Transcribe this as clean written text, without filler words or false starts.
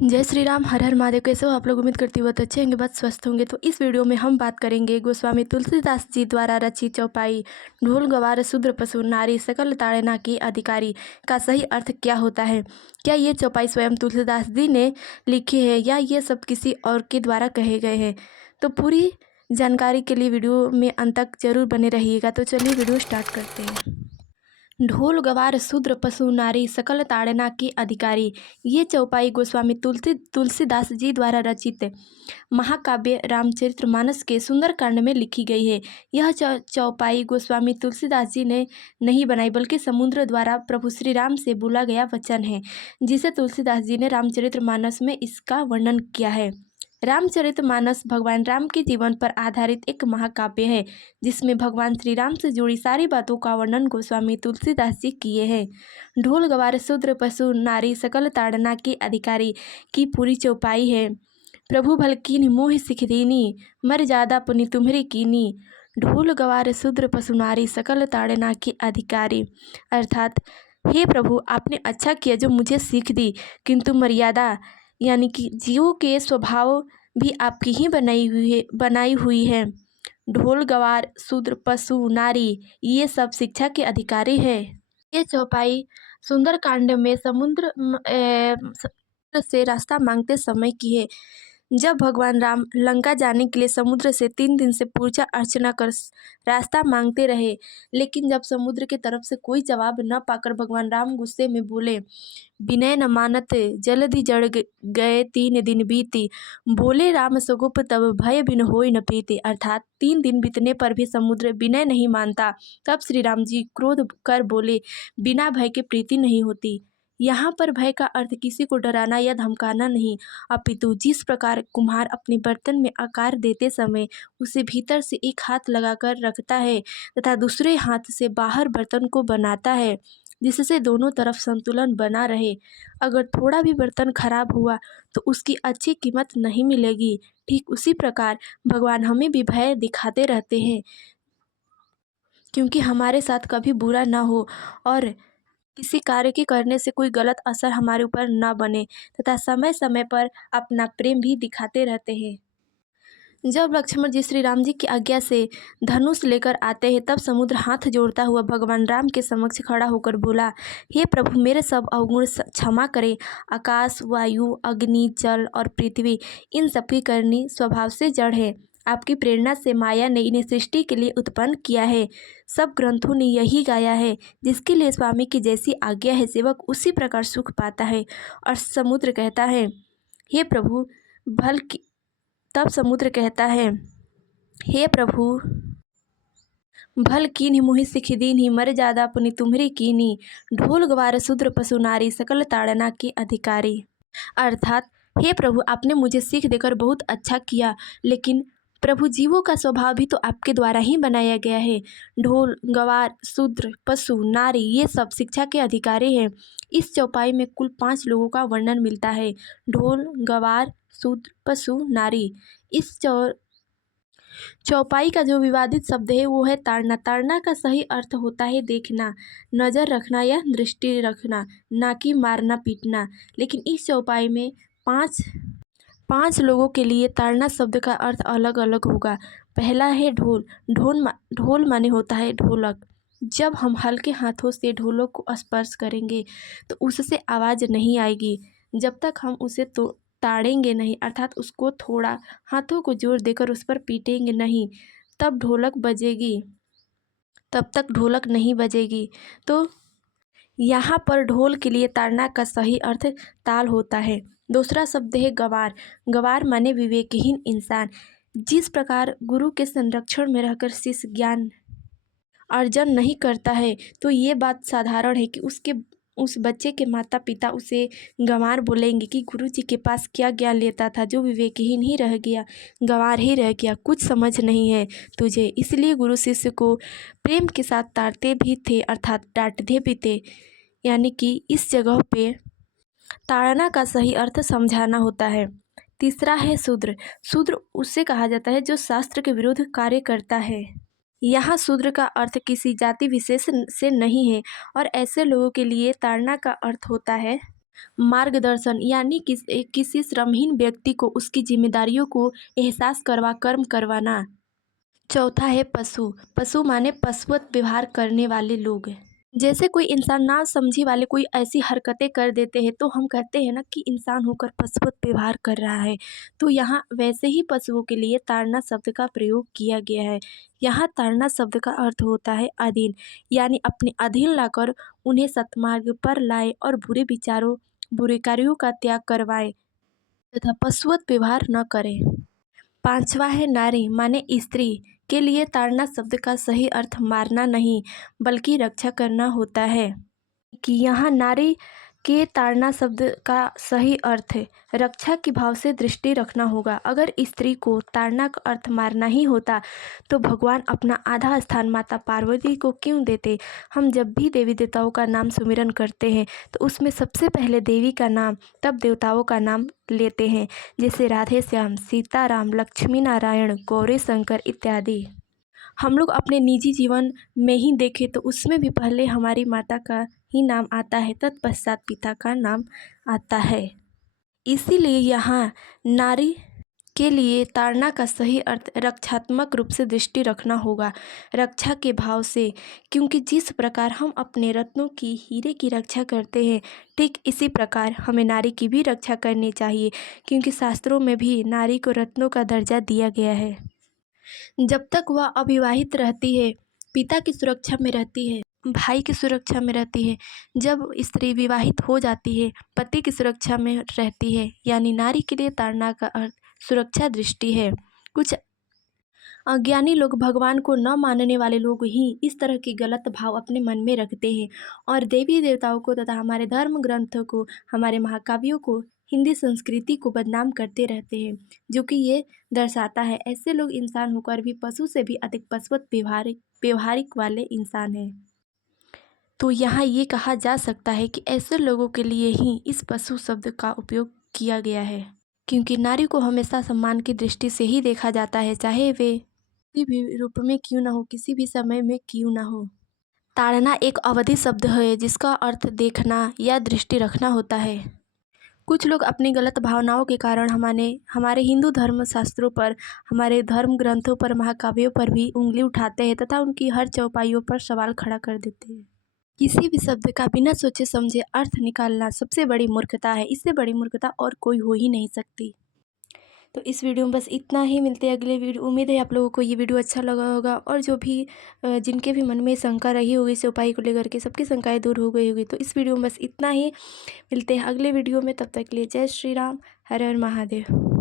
जय श्री राम, हर हर महादेव। कैसे हो आप लोग? उम्मीद करती हूँ बहुत अच्छे होंगे, बहुत स्वस्थ होंगे। तो इस वीडियो में हम बात करेंगे गोस्वामी तुलसीदास जी द्वारा रचित चौपाई ढोल गवार शूद्र पशु नारी सकल ताड़ना के अधिकारी का सही अर्थ क्या होता है। क्या ये चौपाई स्वयं तुलसीदास जी ने लिखी है या ये सब किसी और के द्वारा कहे गए हैं? तो पूरी जानकारी के लिए वीडियो में अंत तक जरूर बने रहिएगा। तो चलिए वीडियो स्टार्ट करते हैं। ढोल गवार शूद्र पशु नारी सकल ताड़ना के अधिकारी, ये चौपाई गोस्वामी तुलसीदास जी द्वारा रचित महाकाव्य रामचरितमानस के सुंदरकांड में लिखी गई है। यह चौपाई गोस्वामी तुलसीदास जी ने नहीं बनाई, बल्कि समुद्र द्वारा प्रभु श्री राम से बोला गया वचन है, जिसे तुलसीदास जी ने रामचरितमानस में इसका वर्णन किया है। रामचरितमानस भगवान राम के जीवन पर आधारित एक महाकाव्य है, जिसमें भगवान श्री राम से जुड़ी सारी बातों का वर्णन गोस्वामी तुलसीदास जी किए हैं। ढोल गवार शूद्र पशु नारी सकल ताड़ना के अधिकारी की पूरी चौपाई है। प्रभु भल कीन्ही मोहि सिख दीनी, मर जादा पुनि तुम्हरी कीनी। ढोल गवार शूद्र पशु नारी सकल ताड़ना के अधिकारी, अर्थात हे प्रभु, आपने अच्छा किया जो मुझे सीख दी, किंतु मर्यादा यानी कि जीवों के स्वभाव भी आपकी ही बनाई हुई है। ढोल गवार शूद्र पशु नारी ये सब शिक्षा के अधिकारी है। ये चौपाई सुंदरकांड में समुद्र से रास्ता मांगते समय की है, जब भगवान राम लंका जाने के लिए समुद्र से 3 दिन से पूजा अर्चना कर रास्ता मांगते रहे, लेकिन जब समुद्र की तरफ से कोई जवाब न पाकर भगवान राम गुस्से में बोले, विनय न मानत जल्दी जड़ गए 3 दिन बीती। बोले राम सगुप तब भय बिन होय न प्रीति, अर्थात 3 दिन बीतने पर भी समुद्र विनय नहीं मानता। तब श्री राम जी क्रोध कर बोले, बिना भय के प्रीति नहीं होती। यहाँ पर भय का अर्थ किसी को डराना या धमकाना नहीं, अपितु जिस प्रकार कुम्हार अपने बर्तन में आकार देते समय उसे भीतर से एक हाथ लगाकर रखता है तथा दूसरे हाथ से बाहर बर्तन को बनाता है, जिससे दोनों तरफ संतुलन बना रहे। अगर थोड़ा भी बर्तन खराब हुआ तो उसकी अच्छी कीमत नहीं मिलेगी। ठीक उसी प्रकार भगवान हमें भी भय दिखाते रहते हैं, क्योंकि हमारे साथ कभी बुरा ना हो और किसी कार्य के करने से कोई गलत असर हमारे ऊपर न बने, तथा समय समय पर अपना प्रेम भी दिखाते रहते हैं। जब लक्ष्मण जी श्री राम जी की आज्ञा से धनुष लेकर आते हैं, तब समुद्र हाथ जोड़ता हुआ भगवान राम के समक्ष खड़ा होकर बोला, हे प्रभु, मेरे सब अवगुण क्षमा करें। आकाश, वायु, अग्नि, जल और पृथ्वी इन सबकी करनी स्वभाव से जड़ है। आपकी प्रेरणा से माया ने इन्हें सृष्टि के लिए उत्पन्न किया है। सब ग्रंथों ने यही गाया है, जिसके लिए स्वामी की जैसी आज्ञा है सेवक उसी प्रकार सुख पाता है। और समुद्र कहता है, हे प्रभु तब समुद्र कहता है, हे प्रभु, भल कीन्ही मोहि सिख दीन्ही, मर जादा पुनि तुम्हरी कीनी। ढोल गवार शूद्र पशु नारी सकल ताड़ना के अधिकारी, अर्थात हे प्रभु, आपने मुझे सीख देकर बहुत अच्छा किया, लेकिन प्रभु जीवों का स्वभाव भी तो आपके द्वारा ही बनाया गया है। ढोल गवार शूद्र पशु नारी ये सब शिक्षा के अधिकारी हैं। इस चौपाई में कुल 5 लोगों का वर्णन मिलता है। ढोल गवार शूद्र पशु नारी। इस चौपाई का जो विवादित शब्द है वो है ताड़ना। ताड़ना का सही अर्थ होता है देखना, नज़र रखना या दृष्टि रखना, ना कि मारना पीटना। लेकिन इस चौपाई में पांच लोगों के लिए ताड़ना शब्द का अर्थ अलग अलग होगा। पहला है ढोल। ढोल माने होता है ढोलक। जब हम हल्के हाथों से ढोलक को स्पर्श करेंगे तो उससे आवाज़ नहीं आएगी जब तक हम उसे ताड़ेंगे नहीं, अर्थात उसको थोड़ा हाथों को जोर देकर उस पर पीटेंगे नहीं, तब ढोलक बजेगी, तब तक ढोलक नहीं बजेगी। तो यहाँ पर ढोल के लिए ताड़ना का सही अर्थ ताल होता है। दूसरा शब्द है गवार। गवार माने विवेकहीन इंसान। जिस प्रकार गुरु के संरक्षण में रहकर शिष्य ज्ञान अर्जन नहीं करता है, तो ये बात साधारण है कि उस बच्चे के माता पिता उसे गंवार बोलेंगे कि गुरुजी के पास क्या ज्ञान लेता था, जो विवेकहीन ही रह गया, गंवार ही रह गया, कुछ समझ नहीं है तुझे। इसलिए गुरु शिष्य को प्रेम के साथ ताड़ते भी थे, अर्थात डांटते भी थे। यानी कि इस जगह पे ताड़ना का सही अर्थ समझाना होता है। तीसरा है शूद्र। शूद्र उससे कहा जाता है जो शास्त्र के विरुद्ध कार्य करता है। यहाँ शूद्र का अर्थ किसी जाति विशेष से नहीं है, और ऐसे लोगों के लिए ताड़ना का अर्थ होता है मार्गदर्शन यानी किसी श्रमहीन व्यक्ति को उसकी जिम्मेदारियों को एहसास करवा कर्म करवाना। चौथा है पशु। पशु माने पशुवत व्यवहार करने वाले लोग। जैसे कोई इंसान ना समझी वाले कोई ऐसी हरकतें कर देते हैं तो हम कहते हैं ना कि इंसान होकर पशुवत व्यवहार कर रहा है। तो यहाँ वैसे ही पशुओं के लिए ताड़ना शब्द का प्रयोग किया गया है। यहाँ ताड़ना शब्द का अर्थ होता है अधीन, यानी अपने अधीन लाकर उन्हें सत्मार्ग पर लाए और बुरे विचारों बुरे कार्यों का त्याग करवाए तथा पशुवत व्यवहार न करें। पांचवा है नारी माने स्त्री। के लिए ताड़ना शब्द का सही अर्थ मारना नहीं बल्कि रक्षा करना होता है। कि यहाँ नारी के ताड़ना शब्द का सही अर्थ है रक्षा के भाव से दृष्टि रखना होगा। अगर स्त्री को ताड़ना का अर्थ मारना ही होता तो भगवान अपना आधा स्थान माता पार्वती को क्यों देते। हम जब भी देवी देवताओं का नाम सुमिरन करते हैं तो उसमें सबसे पहले देवी का नाम तब देवताओं का नाम लेते हैं, जैसे राधे श्याम, सीताराम, लक्ष्मी नारायण, गौरी शंकर इत्यादि। हम लोग अपने निजी जीवन में ही देखें तो उसमें भी पहले हमारी माता का ही नाम आता है, तत्पश्चात पिता का नाम आता है। इसीलिए यहाँ नारी के लिए ताड़ना का सही अर्थ रक्षात्मक रूप से दृष्टि रखना होगा, रक्षा के भाव से। क्योंकि जिस प्रकार हम अपने रत्नों की हीरे की रक्षा करते हैं, ठीक इसी प्रकार हमें नारी की भी रक्षा करनी चाहिए, क्योंकि शास्त्रों में भी नारी को रत्नों का दर्जा दिया गया है। जब तक वह अविवाहित रहती है, पिता की सुरक्षा में रहती है, भाई की सुरक्षा में रहती है। जब स्त्री विवाहित हो जाती है, पति की सुरक्षा में रहती है, यानी नारी के लिए ताड़ना का अर्थ सुरक्षा दृष्टि है। कुछ अज्ञानी लोग, भगवान को न मानने वाले लोग ही इस तरह के गलत भाव अपने मन में रखते हैं और देवी देवताओं को तथा हमारे धर्म ग्रंथों को, हमारे महाकाव्यों को, हिंदी संस्कृति को बदनाम करते रहते हैं, जो कि ये दर्शाता है ऐसे लोग इंसान होकर भी पशु से भी अधिक पशुवत व्यवहारिक वाले इंसान हैं। तो यहाँ ये कहा जा सकता है कि ऐसे लोगों के लिए ही इस पशु शब्द का उपयोग किया गया है, क्योंकि नारी को हमेशा सम्मान की दृष्टि से ही देखा जाता है, चाहे वे किसी भी रूप में क्यों ना हो, किसी भी समय में क्यों ना हो। ताड़ना एक अवधि शब्द है जिसका अर्थ देखना या दृष्टि रखना होता है। कुछ लोग अपनी गलत भावनाओं के कारण हमारे हिंदू धर्म शास्त्रों पर, हमारे धर्म ग्रंथों पर, महाकाव्यों पर भी उंगली उठाते हैं तथा उनकी हर चौपाइयों पर सवाल खड़ा कर देते हैं। किसी भी शब्द का बिना सोचे समझे अर्थ निकालना सबसे बड़ी मूर्खता है। इससे बड़ी मूर्खता और कोई हो ही नहीं सकती। तो इस वीडियो में बस इतना ही। मिलते हैं अगले वीडियो। उम्मीद है आप लोगों को ये वीडियो अच्छा लगा होगा और जो भी जिनके भी मन में शंका रही होगी इस उपाय को लेकर के, सबकी शंकाएं दूर हो गई होगी। तो इस वीडियो में बस इतना ही। मिलते हैं अगले वीडियो में, तब तक के लिए जय श्री राम, हर हर महादेव।